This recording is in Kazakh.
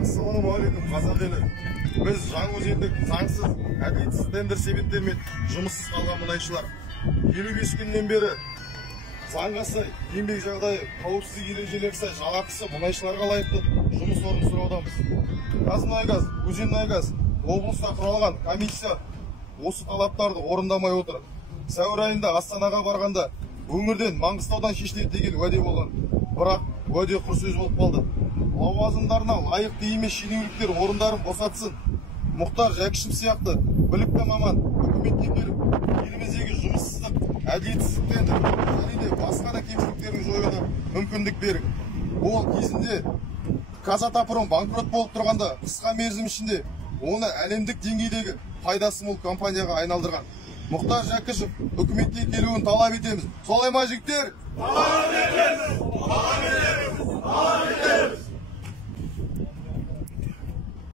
Ассалаумағалейкум қазақ елі. Біз Жаңаөзендік заңсыз, әділетсіз тендер себептермен жұмыссыз қалған мұнайшылар 55 күннен бері заңға сай, еңбек жағдайы, қауіпсіздік ережелеріне сай жалақысы мұнайшыларға лайықты жұмыс орнын сұраудамыз. Қазмұнайгаз, Өзенмұнайгаз облыста құралған комиссия осы талаптарды орындамай отыр. Сәуір айында Астанаға барғанда өңірден Маңғыстаудан шешіледі деген уәде болған. Бірақ уәде құр сөз болып қалды. Лауазымдарына лайықты емес шенеуніктер орындарын босатсын. Мұхтар Жәкішев сияқты білікті маман үкіметке келіп, еліміздегі жұмыссыздық, әділетсіздіктен және де басқа да кемшіліктерін жоюына мүмкіндік берік. Ол кезінде Казатомпром банкрот болып тұрғанда қысқа мерзім ішінде оны әлемдік деңгейдегі пайдасы мол компанияға айналдырған. Мұхтар Жәкішев үкіметке келуін талап етеміз. Солай ма жігіттер? Талап етеміз! Талап етеміз! Талап етеміз!